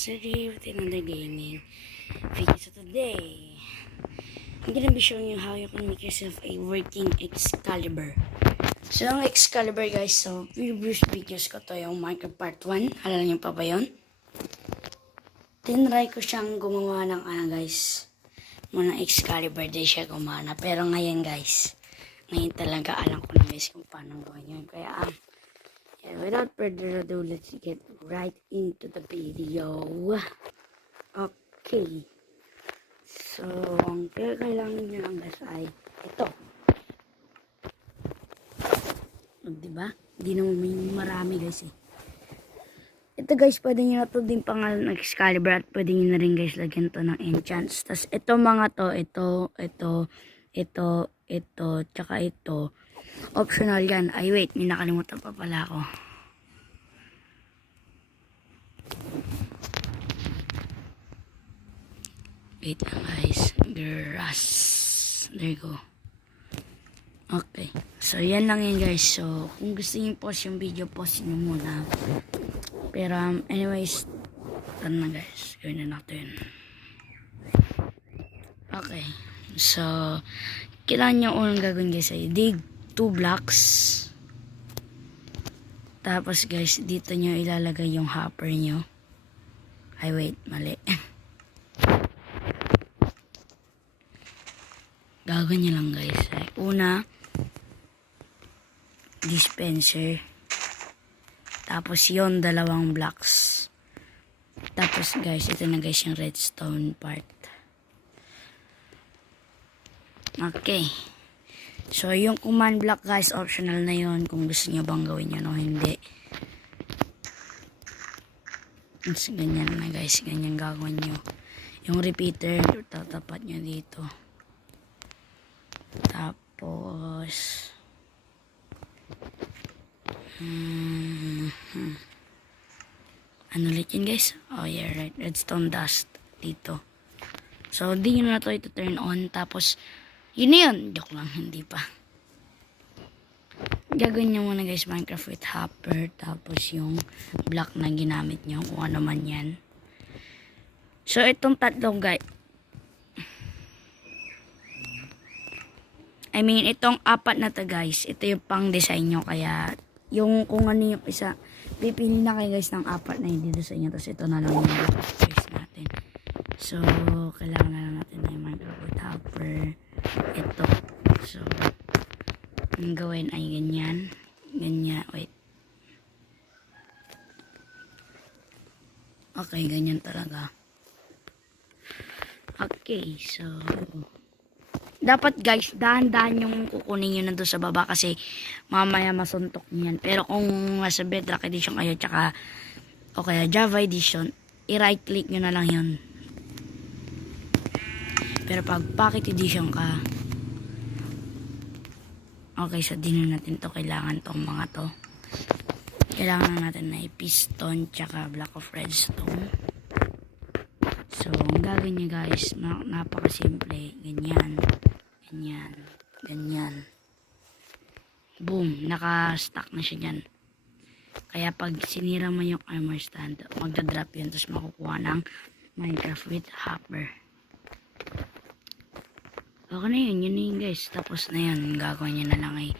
City with another gaming video. So today, I'm gonna be showing you how you can make yourself a working Excalibur. So ang Excalibur guys, so previous videos ko to yung Minecraft Part 1. Alala niyo pa ba yun? Tinry ko siyang gumawa ng guys. Muna Excalibur din siya gumana. Pero ngayon guys, ngayon talaga alam ko na guys kung paano gawin yun. Kaya and without further ado, let's get right into the video. Okay. So, ang kailangan nyo lang guys ay ito. Diba? Hindi naman may marami guys eh. Ito guys, pwede nyo na ito din pangalan ng Excalibur at pwede nyo na rin guys lagyan to ng enchants. Tapos ito mga to, ito, tsaka ito. Optional yan. Ay wait, may nakalimutan pa pala ako. Wait lang guys. Grass. There you go. Okay. So yan lang yan guys. So kung gusto nyo post yung video, post nyo muna. Pero anyways, ito na guys. Gawin na natin. Okay. So kailangan nyo unang gagawin guys ay dig 2 blocks. Tapos guys, dito nyo ilalagay yung hopper nyo. Ay wait, mali. Gagawin nyo lang guys. Ay, una, dispenser. Tapos yon 2 blocks. Tapos guys, ito na guys yung redstone part. Okay. So, yung command block guys, optional na yon kung gusto nyo bang gawin yun o hindi. So, ganyan na guys, ganyan gagawin nyo. Yung repeater, tatapat nyo dito. Tapos, ano ulit yun guys? Oh yeah, right. Redstone dust dito. So, di nyo na to ito turn on. Tapos, yun na yun. Joke lang, hindi pa. Gagawin nyo muna guys Minecraft with hopper. Tapos yung block na ginamit nyo. Kung ano man yan. So itong tatlong guys. I mean itong 4 na to guys. Ito yung pang design nyo. Kaya yung kung ano yung isa. Pipili na kayo guys ng 4 na yung design nyo. Tapos ito na lang yung guys natin. So kailangan na lang natin na yung Minecraft with hopper. Ito. So, ang gawin ay ganyan. Ganyan. Wait. Okay, ganyan talaga. Okay, so, dapat guys, dahan-dahan yung kukunin nyo nandun sa baba kasi mamaya masuntok nyo yan. Pero kung nasa Bedrock Edition kayo, tsaka, o kaya Java Edition, i-right click nyo na lang yun. Pero pag Pocket Edition ka, okay, so di na natin to kailangan tong mga to. Kailangan natin na piston tsaka block of redstone. So, ang gagawin nyo guys, napakasimple. Ganyan. Ganyan. Ganyan. Boom. Naka-stack na siya dyan. Kaya pag sinira mo yung armor stand, magdadrop yun. Tapos makukuha ng Minecraft with hopper. Okay na yun. Yun na yun guys. Tapos na yun. Gagawin nyo na lang ay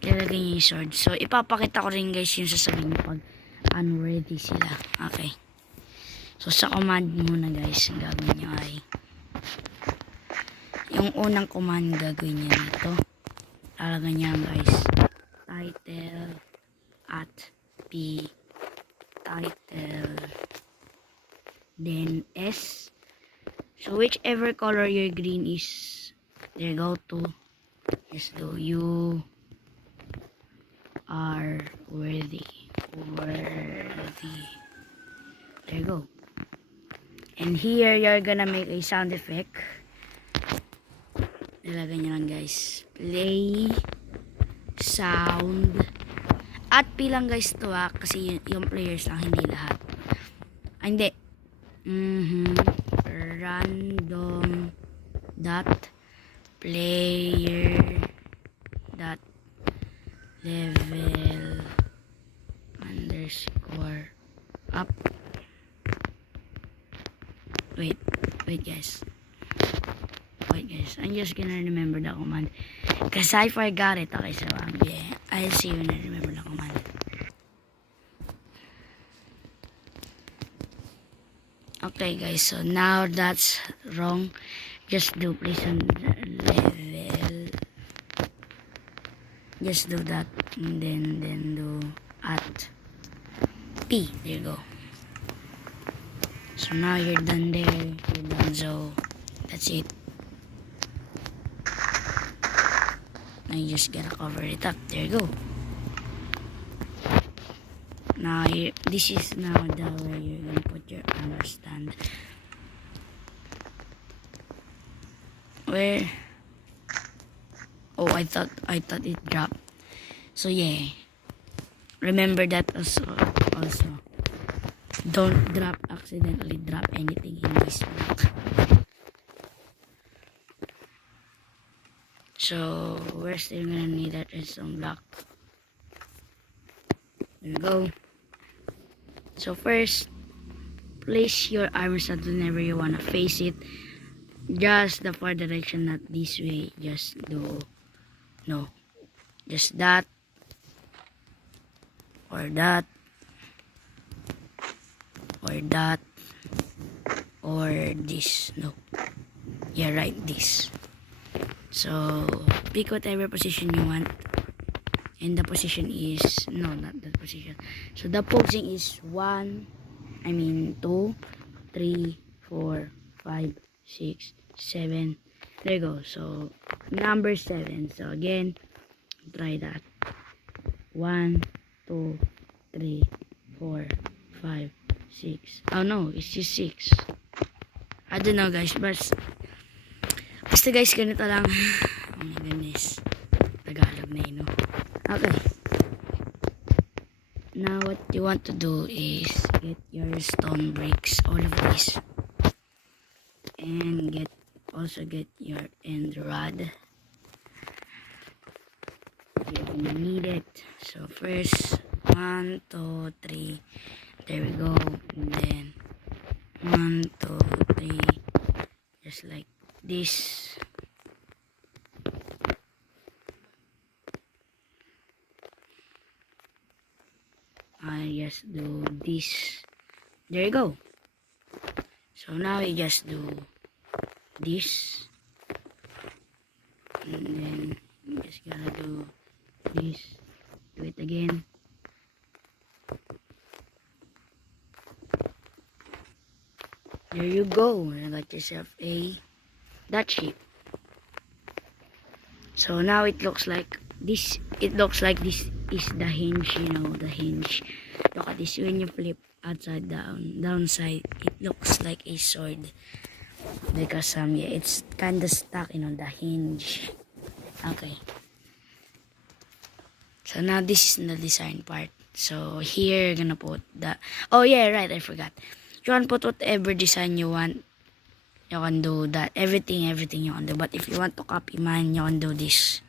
ilalagay nyo yung sword. So, ipapakita ko rin guys yung sasabihin nyo pag unready sila. Okay. So, sa command muna guys, ang gagawin nyo ay yung unang command gagawin nyo dito. Lalagay nyo guys. Title at P. Title. Then S. So, whichever color your green is, there go to. Yes, do you are worthy. Worthy. There you go. And here, you're gonna make a sound effect. Nilagay nyo lang guys. Play. Sound. At P lang guys to kasi yung players lang, hindi lahat. Hindi. Random dot player dot level underscore up wait guys, I'm just gonna remember the command because I forgot it. Okay, so yeah, I'll see you when I remember the command. Okay guys, so now that's wrong. Just do place on level. Just do that and then do at P. There you go. So now you're done there. You're done. So that's it. Now you just gotta cover it up. There you go. Now this is now the way you're gonna put your armor stand. Where? Oh, I thought it dropped. So yeah, remember that also. Don't accidentally drop anything in this block. So we're still gonna need that redstone block. There we go. So first, place your armor stand whenever you wanna face it. Just the far direction, not this way. Just do just that or that or that or this. No, yeah, right, this. So pick whatever position you want, and the position is not that position. So the posing is 2, 3, 4, 5, 6, 7. There you go. So number 7. So again, try that. 1, 2, 3, 4, 5, 6. Oh no, it's just 6. I don't know guys, basta guys, ganito lang. Oh my goodness, Tagalog na yun, no? Okay, now what you want to do is get your stone bricks, all of these, and also get your end rod. You're gonna need it. So first, 1, 2, 3. There we go. And then 1, 2, 3. Just like this. I just do this. There you go. So now you just do this. And then you just gotta do this. Do it again. There you go. You got yourself that shape. So now it looks like this. It looks like this is the hinge. You know, the hinge. Look at this. When you flip upside down, downside, it looks like a sword. Because yeah, it's kind of stuck, you know, the hinge. Okay. So now this is the design part. So here you're gonna put the. Oh yeah, right. I forgot. You can put whatever design you want. You can do that. Everything you can do. But if you want to copy mine, you can do this.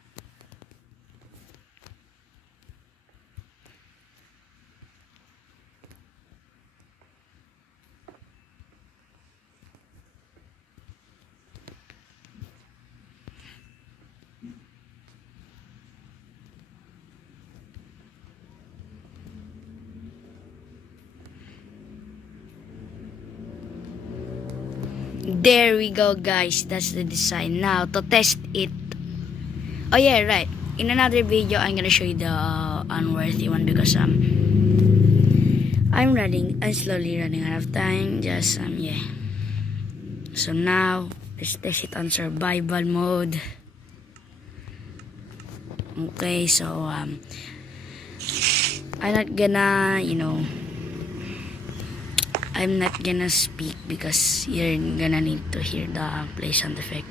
There we go guys, that's the design. Now to test it, oh yeah, right, in another video I'm gonna show you the unworthy one because I'm slowly running out of time. Just yeah. So now let's test it on survival mode. Okay, so I'm not gonna, I'm not gonna speak because you're gonna need to hear the play sound effect.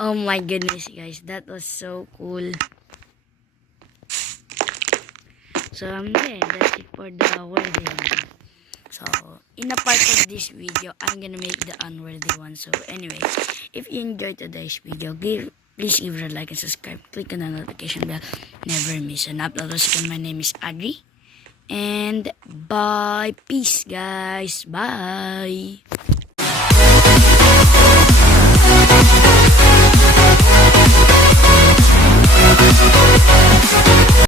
Oh my goodness guys, that was so cool. So yeah, that's it for the worthy one. So in a part of this video, I'm gonna make the unworthy one. So anyway, if you enjoyed today's video, please Please give it a like and subscribe. Click on the notification bell. Never miss an upload. Once again, my name is Adri. And bye. Peace, guys. Bye.